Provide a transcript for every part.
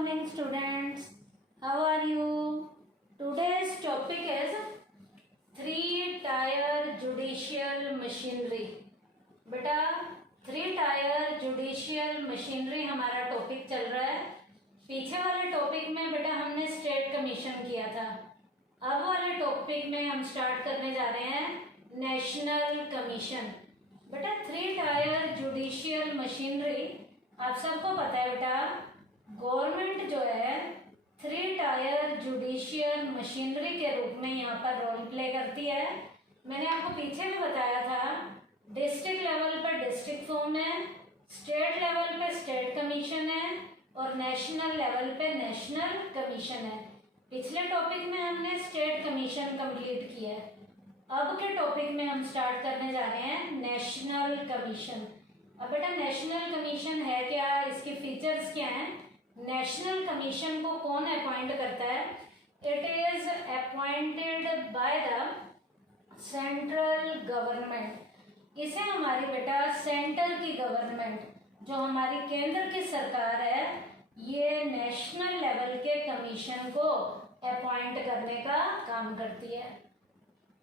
morning students. How are you? Today's topic is three-tier judicial machinery. बेटा three-tyre judicial machinery हमारा topic चल रहा है। पीछे वाले टॉपिक में बेटा हमने स्टेट कमीशन किया था। अब वाले टॉपिक में हम स्टार्ट करने जा रहे हैं नेशनल कमीशन। बेटा थ्री-टायर जुडिशियल मशीनरी आप सबको पता है बेटा, गवर्नमेंट जो है थ्री-टायर जुडिशियल मशीनरी के रूप में यहाँ पर रोल प्ले करती है। मैंने आपको पीछे भी बताया था, डिस्ट्रिक्ट लेवल पर डिस्ट्रिक्ट फॉर्म है, स्टेट लेवल पे स्टेट कमीशन है और नेशनल लेवल पे नेशनल कमीशन है। पिछले टॉपिक में हमने स्टेट कमीशन कंप्लीट किया है। अब के टॉपिक में हम स्टार्ट करने जा रहे हैं नेशनल कमीशन। अब बेटा नेशनल कमीशन है क्या, इसके फीचर्स क्या हैं? नेशनल कमीशन को कौन अपॉइंट करता है? It is appointed by the central government. इसे हमारी बेटा सेंटर की गवर्नमेंट, जो हमारी केंद्र की सरकार है, ये नेशनल लेवल के कमीशन को अपॉइंट करने का काम करती है।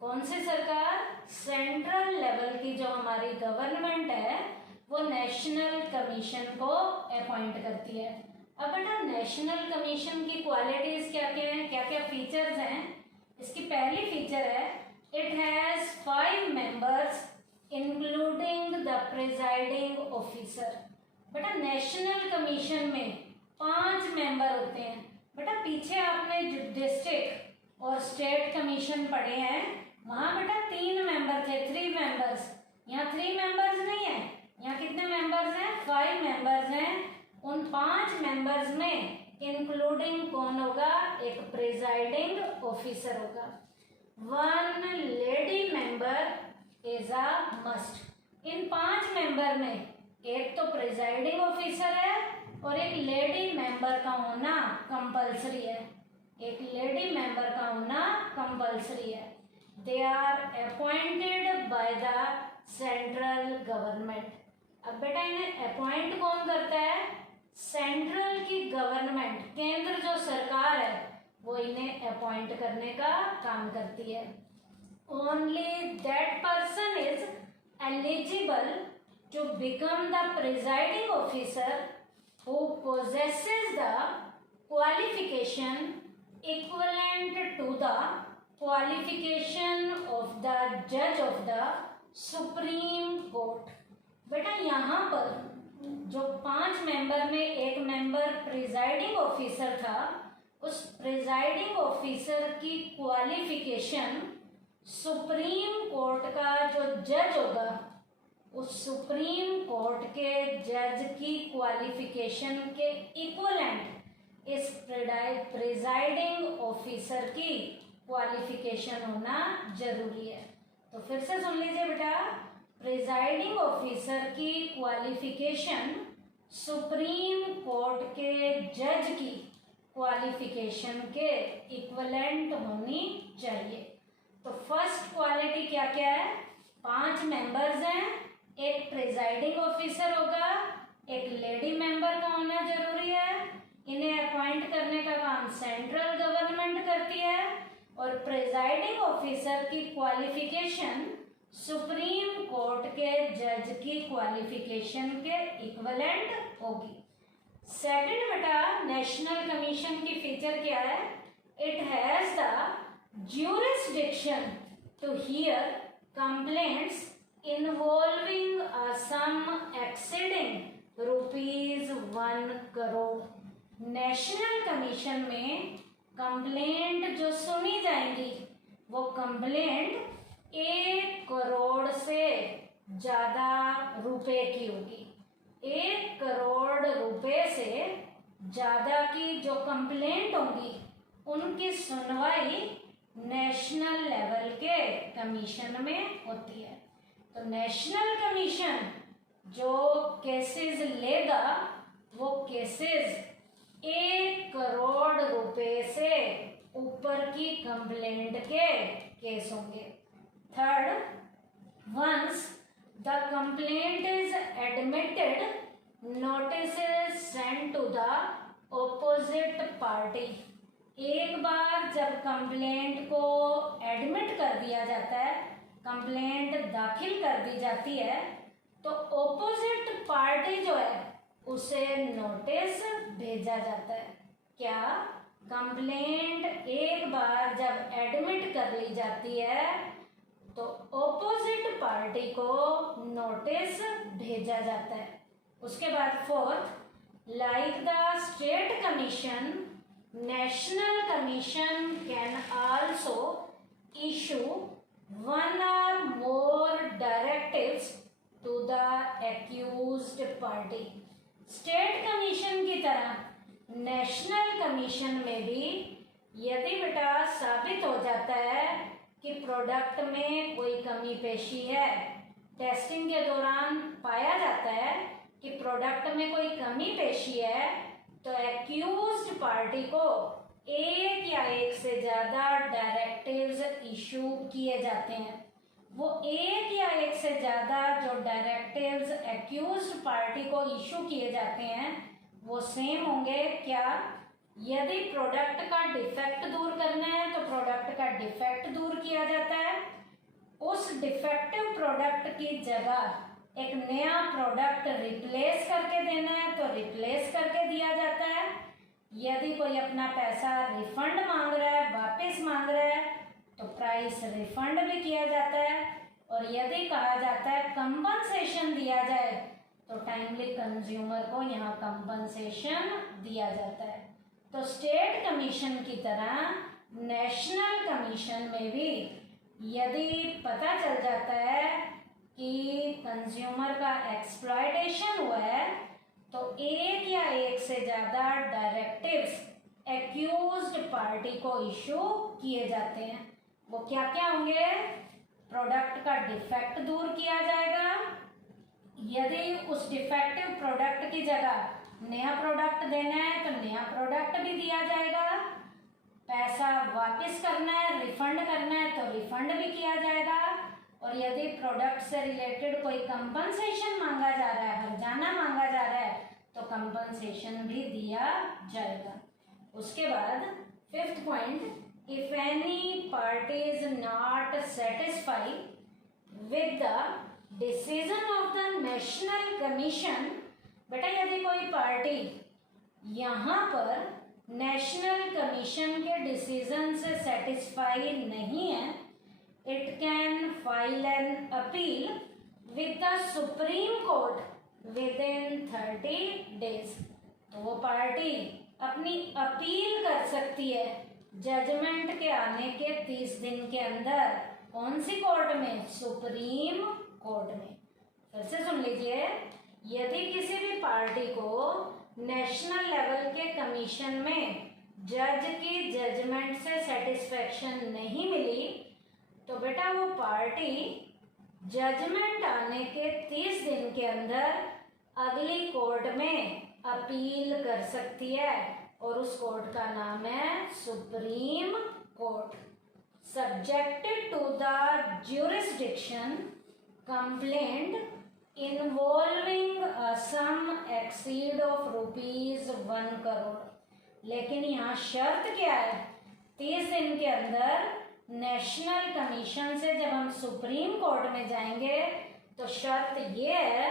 कौन सी सरकार? सेंट्रल लेवल की जो हमारी गवर्नमेंट है वो नेशनल कमीशन को अपॉइंट करती है। अब बेटा नेशनल कमीशन की क्वालिटीज क्या क्या हैं, क्या क्या फीचर्स हैं? इसकी पहली फीचर है it has 5 members including the presiding officer. बेटा नेशनल कमीशन में 5 मेंबर होते हैं। बेटा पीछे आपने डिस्ट्रिक्ट और स्टेट कमीशन पढ़े हैं, वहां बेटा 3 मेंबर थे, 3 मेंबर्स। यहाँ 3 मेंबर्स नहीं है, यहाँ कितने मेंबर्स हैं? 5 मेंबर्स हैं। उन 5 मेंबर्स में इंक्लूडिंग कौन होगा? एक प्रिजाइडिंग ऑफिसर होगा। 1 lady member is a must. In 5 member में एक तो प्रिजाइडिंग ऑफिसर है और एक लेडी मेंबर का होना कंपल्सरी है। एक लेडी मेंबर का होना कंपल्सरी है। They are appointed by the central government. अब बेटा इन्हें अपॉइंट कौन करता है? सेंट्रल की गवर्नमेंट, केंद्र जो सरकार है, वो इन्हें अपॉइंट करने का काम करती है। Only that person is eligible to become the presiding officer who possesses the qualification equivalent to the qualification of the judge of the Supreme Court। बेटा यहाँ पर जो 5 मेंबर में एक मेंबर प्रिजाइडिंग ऑफिसर था, उस प्रिजाइडिंग ऑफिसर की qualification supreme court का जो जज होगा, उस सुप्रीम कोर्ट के जज की क्वालिफिकेशन के इक्वलेंट इस प्रिजाइडिंग ऑफिसर की क्वालिफिकेशन होना जरूरी है। तो फिर से सुन लीजिए बेटा, प्रिजाइडिंग ऑफिसर की क्वालिफिकेशन सुप्रीम कोर्ट के जज की क्वालिफिकेशन के इक्वलेंट होनी चाहिए। तो फर्स्ट क्वालिटी क्या क्या है? 5 मेंबर्स हैं, एक प्रिजाइडिंग ऑफिसर होगा, एक लेडी मेंबर का होना जरूरी है। इन्हें अपॉइंट करने का काम सेंट्रल गवर्नमेंट करती है और प्रिजाइडिंग ऑफिसर की क्वालिफिकेशन सुप्रीम कोर्ट के जज की क्वालिफिकेशन के इक्वलेंट होगी। सेकंड बेटा नेशनल कमीशन की फीचर क्या है? It has the jurisdiction to hear complaints involving a sum exceeding ₹1 crore. National commission में कंप्लेंट जो सुनी जाएंगी वो कंप्लेंट 1 करोड़ से ज्यादा रुपए की होगी। 1 करोड़ रुपए से ज्यादा की जो कंप्लेंट होंगी उनकी सुनवाई नेशनल लेवल के कमीशन में होती है। तो नेशनल कमीशन जो केसेस लेगा वो केसेस 1 करोड़ रुपए से ऊपर की कंप्लेंट के केस होंगे। Third, once the complaint is admitted, notice is sent to the opposite party, एक बार जब कंप्लेंट को एडमिट कर दिया जाता है, कंप्लेंट दाखिल कर दी जाती है, तो ऑपोजिट पार्टी जो है उसे नोटिस भेजा जाता है। क्या? कंप्लेंट एक बार जब एडमिट कर ली जाती है तो ऑपोजिट पार्टी को नोटिस भेजा जाता है। उसके बाद fourth, like the state commission, national commission can also issue one or more directives to the accused party. State commission की तरह नेशनल कमीशन में भी यदि बेटा साबित हो जाता है कि प्रोडक्ट में कोई कमी पेशी है, टेस्टिंग के दौरान पाया जाता है कि प्रोडक्ट में कोई कमी पेशी है, तो एक्यूज्ड पार्टी को एक या एक से ज़्यादा डायरेक्टिव्स इशू किए जाते हैं। वो एक या एक से ज़्यादा जो डायरेक्टिव्स एक्यूज्ड पार्टी को इशू किए जाते हैं वो सेम होंगे। क्या? यदि प्रोडक्ट का डिफेक्ट दूर करना है तो प्रोडक्ट का डिफेक्ट दूर किया जाता है, उस डिफेक्टिव प्रोडक्ट की जगह एक नया प्रोडक्ट रिप्लेस करके देना है तो रिप्लेस करके दिया जाता है। यदि कोई अपना पैसा रिफंड मांग रहा है, वापस मांग रहा है, तो प्राइस रिफंड भी किया जाता है। और यदि कहा जाता है कंपनसेशन दिया जाए तो टाइमली कंज्यूमर को यहाँ कंपनसेशन दिया जाता है। तो स्टेट कमीशन की तरह नेशनल कमीशन में भी यदि पता चल जाता है कि कंज्यूमर का एक्सप्लॉयटेशन हुआ है तो एक या एक से ज़्यादा डायरेक्टिव्स एक्यूज्ड पार्टी को इशू किए जाते हैं। वो क्या क्या होंगे? प्रोडक्ट का डिफेक्ट दूर किया जाएगा, यदि उस डिफेक्टिव प्रोडक्ट की जगह नया प्रोडक्ट देना है तो नया प्रोडक्ट भी दिया जाएगा, पैसा वापस करना है, रिफंड करना है तो रिफंड भी किया जाएगा, और यदि प्रोडक्ट से रिलेटेड कोई कंपनसेशन मांगा जा रहा है, हर्जाना मांगा जा रहा है, तो कंपनसेशन भी दिया जाएगा। उसके बाद fifth point, if any party is not satisfied with the decision of the national commission, बेटा यदि कोई पार्टी यहाँ पर नेशनल कमीशन के डिसीजन से सेटिस्फाई नहीं है, it can file an appeal with the supreme court with in 30 days. तो वो पार्टी अपनी अपील कर सकती है जजमेंट के आने के 30 दिन के अंदर। कौन सी कोर्ट में? सुप्रीम कोर्ट में। फिर से सुन लीजिए, यदि किसी भी पार्टी को नेशनल लेवल के कमीशन में जज की जजमेंट से सेटिस्फेक्शन नहीं मिली, तो बेटा वो पार्टी जजमेंट आने के 30 दिन के अंदर अगली कोर्ट में अपील कर सकती है, और उस कोर्ट का नाम है supreme court. Subjected to the jurisdiction complaint involving a sum exceed of ₹1 crore. लेकिन यहाँ शर्त क्या है? 30 दिन के अंदर नेशनल कमीशन से जब हम सुप्रीम कोर्ट में जाएंगे तो शर्त ये है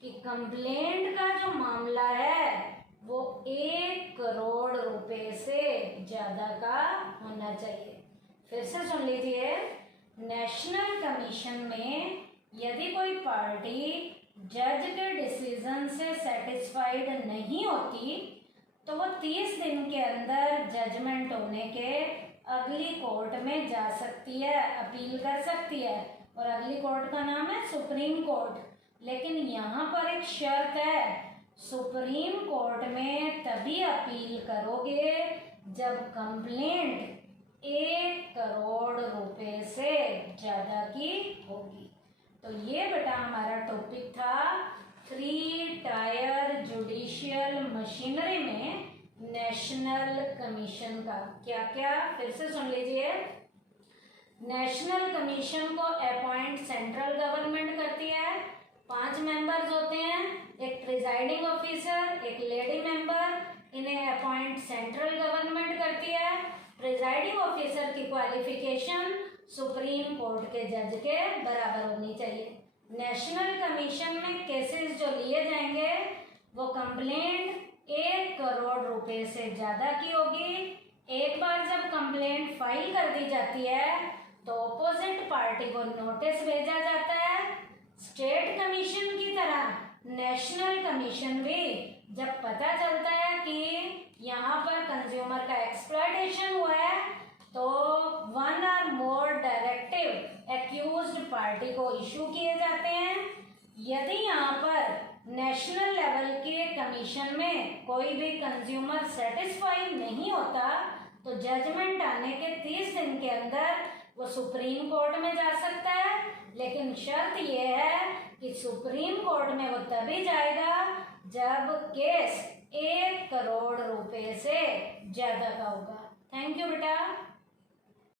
कि कंप्लेंट का जो मामला है वो 1 करोड़ रुपए से ज़्यादा का होना चाहिए। फिर से सुन लीजिए, नेशनल कमीशन में यदि कोई पार्टी जज के डिसीजन से सेटिस्फाइड नहीं होती तो वो 30 दिन के अंदर जजमेंट होने के अगली कोर्ट में जा सकती है, अपील कर सकती है, और अगली कोर्ट का नाम है सुप्रीम कोर्ट। लेकिन यहाँ पर एक शर्त है, सुप्रीम कोर्ट में तभी अपील करोगे जब कंप्लेंट 1 करोड़ रुपए से ज़्यादा की होगी। तो ये बेटा हमारा टॉपिक था 3 टायर जुडिशियल मशीनरी में नेशनल कमीशन का। क्या क्या? फिर से सुन लीजिए, नेशनल कमीशन को अपॉइंट सेंट्रल गवर्नमेंट करती है। 5 मेंबर्स होते हैं, एक प्रिजाइडिंग ऑफिसर, एक लेडी मेंबर, इन्हें सेंट्रल गवर्नमेंट करती है। प्रिजाइडिंग ऑफिसर की क्वालिफिकेशन सुप्रीम कोर्ट के जज के बराबर होनी चाहिए। नेशनल कमीशन में केसेस जो लिए जाएंगे वो कंप्लेंट 1 करोड़ रुपए से ज़्यादा की होगी। एक बार जब कंप्लेंट फाइल कर दी जाती है तो ऑपोजिट पार्टी को नोटिस भेजा जाता है। स्टेट कमीशन की तरह नेशनल कमीशन भी जब पता चलता है कि यहाँ पर कंज्यूमर का एक्सप्लॉयटेशन हुआ है तो 1 और मोर डायरेक्टिव एक्यूज्ड पार्टी को इशू किए जाते हैं। यदि यहाँ पर नेशनल लेवल के कमीशन में कोई भी कंज्यूमर सेटिस्फाई नहीं होता तो जजमेंट आने के 30 दिन के अंदर वो सुप्रीम कोर्ट में जा सकता है। लेकिन शर्त ये है कि सुप्रीम कोर्ट में वो तभी जाएगा जब केस 1 करोड़ रुपए से ज्यादा का होगा। थैंक यू बेटा।